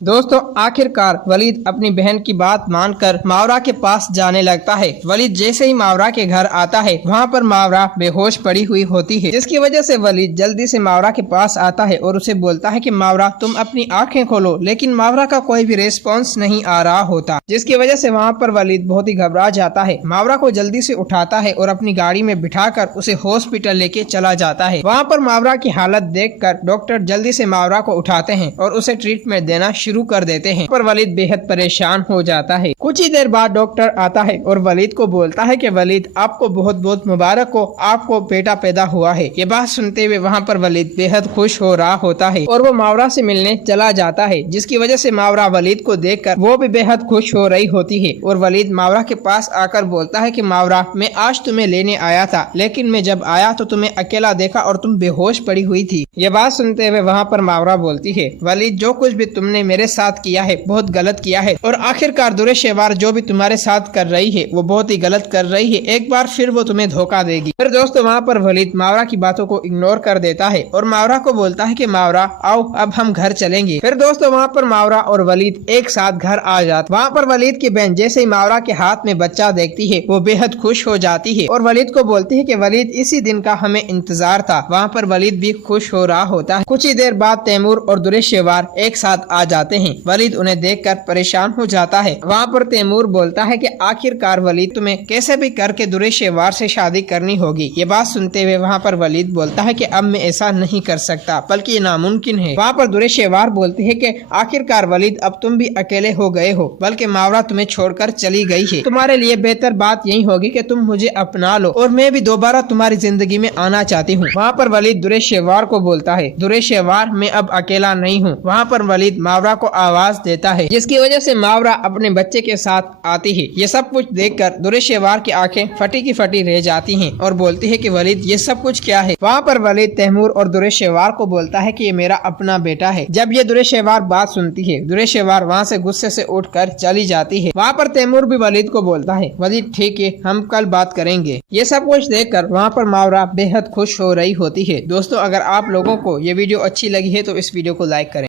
दोस्तों आखिरकार वलीद अपनी बहन की बात मानकर मावरा के पास जाने लगता है। वलीद जैसे ही मावरा के घर आता है वहाँ पर मावरा बेहोश पड़ी हुई होती है, जिसकी वजह से वलीद जल्दी से मावरा के पास आता है और उसे बोलता है कि मावरा तुम अपनी आंखें खोलो, लेकिन मावरा का कोई भी रेस्पॉन्स नहीं आ रहा होता, जिसकी वजह से वहाँ पर वलीद बहुत ही घबरा जाता है। मावरा को जल्दी से उठाता है और अपनी गाड़ी में बिठाकर उसे हॉस्पिटल लेके चला जाता है। वहाँ पर मावरा की हालत देखकर डॉक्टर जल्दी से मावरा को उठाते हैं और उसे ट्रीटमेंट देना शुरू कर देते हैं। पर वलीद बेहद परेशान हो जाता है। कुछ ही देर बाद डॉक्टर आता है और वलीद को बोलता है कि वलीद आपको बहुत बहुत मुबारक हो, आपको बेटा पैदा हुआ है। ये बात सुनते हुए वहाँ पर वलीद बेहद खुश हो रहा होता है और वो मावरा से मिलने चला जाता है, जिसकी वजह से मावरा वलीद को देखकर वो भी बेहद खुश हो रही होती है। और वलीद मावरा के पास आकर बोलता है कि मावरा मैं आज तुम्हें लेने आया था, लेकिन मैं जब आया तो तुम्हें अकेला देखा और तुम बेहोश पड़ी हुई थी। ये बात सुनते हुए वहाँ पर मावरा बोलती है वलीद जो कुछ भी तुमने मेरे साथ किया है बहुत गलत किया है, और आखिरकार दुरे शेवार जो भी तुम्हारे साथ कर रही है वो बहुत ही गलत कर रही है। एक बार फिर वो तुम्हें धोखा देगी। फिर दोस्तों वहाँ पर वलीद मावरा की बातों को इग्नोर कर देता है और मावरा को बोलता है कि मावरा आओ अब हम घर चलेंगे। फिर दोस्तों वहाँ पर मावरा और वलीद एक साथ घर आ जाते। वहाँ पर वलीद की बहन जैसे ही मावरा के हाथ में बच्चा देखती है वो बेहद खुश हो जाती है और वलीद को बोलती है कि वलीद इसी दिन का हमें इंतजार था। वहाँ पर वलीद भी खुश हो रहा होता है। कुछ ही देर बाद तैमूर और दुरे शेवार एक साथ आ जाते हैं। वलीद उन्हें देखकर परेशान हो जाता है। वहाँ पर तैमूर बोलता है कि आखिरकार वलीद तुम्हें कैसे भी करके दुरे शेवार से शादी करनी होगी। ये बात सुनते हुए वहाँ पर वलीद बोलता है कि अब मैं ऐसा नहीं कर सकता, बल्कि ये नामुमकिन है। वहाँ पर दुरे शेवार बोलती है कि आखिरकार वलीद अब तुम भी अकेले हो गए हो, बल्कि मावरा तुम्हें छोड़कर चली गई है। तुम्हारे लिए बेहतर बात यही होगी कि तुम मुझे अपना लो और मैं भी दोबारा तुम्हारी जिंदगी में आना चाहती हूँ। वहाँ पर वलीद दुरे शेवार को बोलता है दुरे शेवार मैं अब अकेला नहीं हूँ। वहाँ पर वलीद मावरा को आवाज देता है, जिसकी वजह से मावरा अपने बच्चे के साथ आती है। ये सब कुछ देखकर दुरे शेवार की आंखें फटी की फटी रह जाती हैं और बोलती है कि वलीद ये सब कुछ क्या है। वहाँ पर वलीद तैमूर और दुरे शेवार को बोलता है कि ये मेरा अपना बेटा है। जब ये दुरे शेवार बात सुनती है दुरे शेवार वहाँ से गुस्से से उठकर चली जाती है। वहाँ पर तैमूर भी वलीद को बोलता है वलीद ठीक है हम कल बात करेंगे। ये सब कुछ देखकर वहाँ पर मावरा बेहद खुश हो रही होती है। दोस्तों अगर आप लोगों को ये वीडियो अच्छी लगी है तो इस वीडियो को लाइक करें।